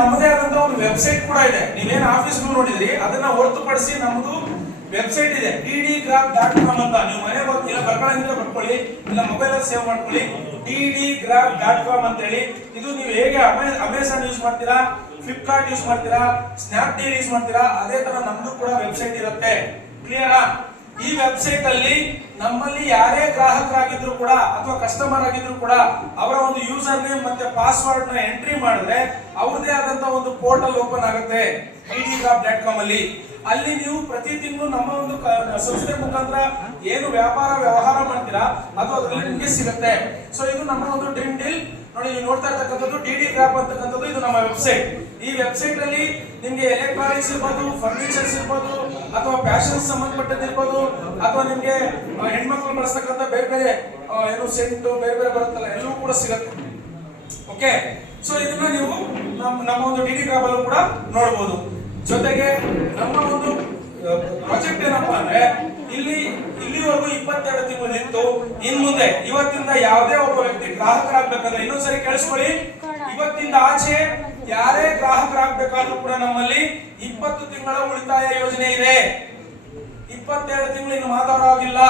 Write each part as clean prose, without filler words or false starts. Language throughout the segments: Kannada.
ನಮ್ಮದೇ ಆದಂತ ಒಂದು ವೆಬ್ಸೈಟ್ ಕೂಡ ಇದೆ. ನೀವೇನು ಆಫೀಸ್ ನೋಡಿದ್ರಿ ಅದನ್ನ ಹೊರತುಪಡಿಸಿ ನಮ್ಮದು ವೆಬ್ಸೈಟ್ ಇದೆ ddgraph.com ಅಂತ. ನೀವು ಮನೆ ಇಲ್ಲ ಬರ್ಕೊಳ್ಳಂಗಿದ್ರೆ ಬರ್ಕೊಳ್ಳಿ, ಇಲ್ಲ ಮೊಬೈಲ್ ಅಲ್ಲಿ ಸೇವ್ ಮಾಡ್ಕೊಳ್ಳಿ. ddgraph.com ಅಂತ ಹೇಳಿ. ಇದು ನೀವು ಹೇಗೆ ಅಮೆಜಾನ್ ಯೂಸ್ ಮಾಡ್ತೀರಾ, ಫ್ಲಿಪ್ಕಾರ್ಟ್ ಯೂಸ್ ಮಾಡ್ತೀರಾ, ಸ್ನ್ಯಾಪ್ಡೀಲ್ ಯೂಸ್ ಮಾಡ್ತೀರಾ, ಅದೇ ತರ ನಮ್ದು ಕೂಡ ವೆಬ್ಸೈಟ್ ಇರುತ್ತೆ. ಕ್ಲಿಯರಾ? ಈ ವೆಬ್ಸೈಟ್ ಅಲ್ಲಿ ನಮ್ಮಲ್ಲಿ ಯಾರೇ ಗ್ರಾಹಕರಾಗಿದ್ರು ಕೂಡ ಅಥವಾ ಕಸ್ಟಮರ್ ಆಗಿದ್ರು ಕೂಡ ಅವರ ಒಂದು ಯೂಸರ್ ನೇಮ್ ಮತ್ತೆ ಪಾಸ್ವರ್ಡ್ ನ ಎಂಟ್ರಿ ಮಾಡಿದ್ರೆ ಅವ್ರದೇ ಆದಂತ ಒಂದು ಪೋರ್ಟಲ್ ಓಪನ್ ಆಗುತ್ತೆ ddgraph.com ಅಲ್ಲಿ. ಅಲ್ಲಿ ನೀವು ಪ್ರತಿ ತಿಂಗಳು ನಮ್ಮ ಒಂದು ಸಂಸ್ಥೆ ಮುಖಾಂತರ ಏನು ವ್ಯವಹಾರ ಮಾಡ್ತೀರಾ ಅದು ಅದರಲ್ಲಿ ನಿಮಗೆ ಸಿಗುತ್ತೆ. ಸೊ ಇದು ನಮ್ಮ ಒಂದು ಡ್ರೀಮ್ ಡೀಲ್. ನೋಡಿ, ನೀವು ನೋಡ್ತಾ ಇರ್ತಕ್ಕಂಥದ್ದು ddgraph ಅಂತಕ್ಕಂಥದ್ದು, ಇದು ನಮ್ಮ ವೆಬ್ಸೈಟ್. ಈ ವೆಬ್ಸೈಟ್ ಅಲ್ಲಿ ನಿಮ್ಗೆ ಎಲೆಕ್ಟ್ರಾನಿಕ್ಸ್ ಇರ್ಬೋದು, ಫರ್ನಿಚರ್ಸ್ ಇರ್ಬೋದು, ಅಥವಾ ಫ್ಯಾಷನ್ ಸಂಬಂಧಪಟ್ಟದ್ದು ಇರ್ಬೋದು, ಅಥವಾ ನಿಮ್ಗೆ ಹೆಣ್ಮಕ್ಳು ಬಳಸ್ತಕ್ಕಂಥ ಬೇರೆ ಬೇರೆ ಏನು ಸೆಂಟ್ ಬೇರೆ ಬೇರೆ ಬರುತ್ತಲ್ಲ ಎಲ್ಲವೂ ಕೂಡ ಸಿಗುತ್ತೆ. ಓಕೆ, ಸೊ ಇದನ್ನ ನೀವು ನಮ್ಮ ಒಂದು ddgraph ಅಲ್ಲೂ ಕೂಡ ನೋಡಬಹುದು. ಜೊತೆಗೆ ನಮ್ಮ ಒಂದು ಪ್ರಾಜೆಕ್ಟ್ ಏನಪ್ಪಾ ಅಂದ್ರೆ ಇಲ್ಲಿವರೆಗೂ 22 ತಿಂಗಳು ಇತ್ತು. ಇನ್ ಮುಂದೆ ಇವತ್ತಿಂದ ಯಾವುದೇ ಒಬ್ಬ ವ್ಯಕ್ತಿ ಗ್ರಾಹಕರಾಗಬೇಕಂದ್ರೆ, ಇನ್ನೊಂದ್ಸರಿ ಕೇಳಿಸ್ಕೊಳ್ಳಿ, ಇವತ್ತಿಂದ ಆಚೆ ಯಾರೇ ಗ್ರಾಹಕರಾಗಬೇಕಾದ್ರೂ ಕೂಡ ನಮ್ಮಲ್ಲಿ 20 ತಿಂಗಳ ಉಳಿತಾಯ ಯೋಜನೆ ಇದೆ. 22 ತಿಂಗಳು ಇನ್ನು ಮಾತಾಡೋಗಿಲ್ಲ.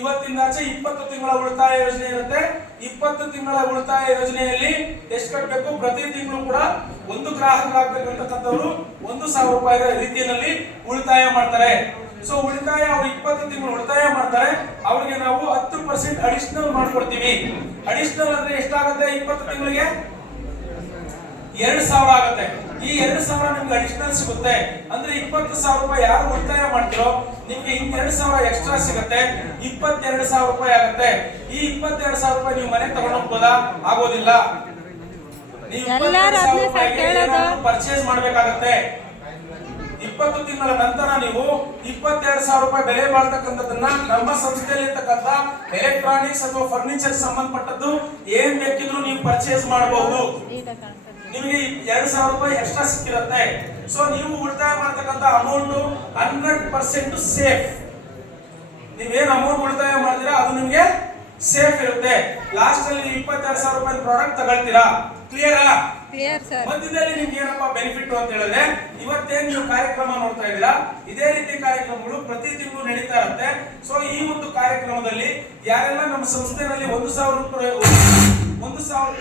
ಇವತ್ತಿಂದ ಆಚೆ 20 ತಿಂಗಳ ಉಳಿತಾಯ ಯೋಜನೆ ಇರುತ್ತೆ. 20 ತಿಂಗಳ ಉಳಿತಾಯ ಯೋಜನೆಯಲ್ಲಿ ಎಷ್ಟು ಕಟ್ಟಬೇಕು? ಪ್ರತಿ ತಿಂಗಳು ಕೂಡ ಒಂದು ಗ್ರಾಹಕರಾಗಬೇಕಂತಕ್ಕಂಥವ್ರು 1,000 ರೂಪಾಯಿ ರೀತಿಯಲ್ಲಿ ಉಳಿತಾಯ ಮಾಡ್ತಾರೆ. ಸೊ ಉಳಿತಾಯ ಅವ್ರು 20 ತಿಂಗಳು ಉಳಿತಾಯ ಮಾಡ್ತಾರೆ, ಅವ್ರಿಗೆ ನಾವು 10% ಅಡಿಷನಲ್ ಮಾಡ್ಕೊಡ್ತೀವಿ. ಅಡಿಷನಲ್ ಅಂದ್ರೆ ಎಷ್ಟಾಗುತ್ತೆ? 20 ತಿಂಗಳಿಗೆ 2,000 ಆಗುತ್ತೆ. ಈ 2,000 ನಿಮ್ಗೆ ಅಡಿಷನಲ್ ಸಿಗುತ್ತೆ. ಅಂದ್ರೆ 20,000 ರೂಪಾಯಿ ಯಾರು ಉಳಿತಾಯ ಮಾಡ್ತಿರೋ ನಿಮ್ಗೆ ಇನ್ನು 2,000 ಎಕ್ಸ್ಟ್ರಾ ಸಿಗುತ್ತೆ. 22,000 ರೂಪಾಯಿ ಆಗುತ್ತೆ. ಈ 22,000 ರೂಪಾಯಿ ನೀವು ಮನೆಗೆ ತಗೊಂಡು ಹೋಗ್ಬೋದಾ? ಆಗೋದಿಲ್ಲ. ನೀವು ಪರ್ಚೇಸ್ ಮಾಡ್ಬೇಕಾಗತ್ತೆ. 20 ತಿಂಗಳ ನಂತರ ನೀವು 22,000 ರೂಪಾಯಿ ಬೆಲೆ ಬಾಳ್ತಕ್ಕಂಥದ್ದನ್ನ ನಮ್ಮ ಸಂಸ್ಥೆಯಲ್ಲಿ ಇರ್ತಕ್ಕಂಥ ಎಲೆಕ್ಟ್ರಾನಿಕ್ಸ್ ಅಥವಾ ಫರ್ನಿಚರ್ ಸಂಬಂಧಪಟ್ಟದ್ದು ಏನ್ ಬೇಕಿದ್ರು ನೀವು ಪರ್ಚೇಸ್ ಮಾಡಬಹುದು. ನಿಮಗೆ 2,000 ರೂಪಾಯಿ ಎಕ್ಸ್ಟ್ರಾ ಸಿಕ್ಕಿರುತ್ತೆ. ಸೊ ನೀವು ಉಳಿತಾಯ ಮಾಡತಕ್ಕಂಥ ಅಮೌಂಟ್ 100% ಸೇಫ್. ನೀವೇನು ಅಮೌಂಟ್ ಉಳಿತಾಯ ಮಾಡ್ತೀರಾ ಅದು ನಿಮ್ಗೆ ಸೇಫ್ ಇರುತ್ತೆ. ಲಾಸ್ಟ್ ಅಲ್ಲಿ 22,000 ರೂಪಾಯಿ ಪ್ರಾಡಕ್ಟ್ ತಗೊಳ್ತೀರಾ. ಕ್ಲಿಯರಾ? ಮಧ್ಯದಲ್ಲಿ ನಿಮ್ಗೆ ಏನಪ್ಪಾ ಬೆನಿಫಿಟ್ ಅಂತ ಹೇಳಿದ್ರೆ, ಇವತ್ತೇನು ನೀವು ಕಾರ್ಯಕ್ರಮ ನೋಡ್ತಾ ಇದ್ದೀರಾ, ಇದೇ ರೀತಿ ಕಾರ್ಯಕ್ರಮಗಳು ಪ್ರತಿ ತಿಂಗಳು ನಡೀತಾ ಇರುತ್ತೆ. ಸೊ ಈ ಒಂದು ಕಾರ್ಯಕ್ರಮದಲ್ಲಿ ಯಾರೆಲ್ಲ ನಮ್ಮ ಸಂಸ್ಥೆಯಲ್ಲಿ 1,000 ರೂಪಾಯಿ 1,000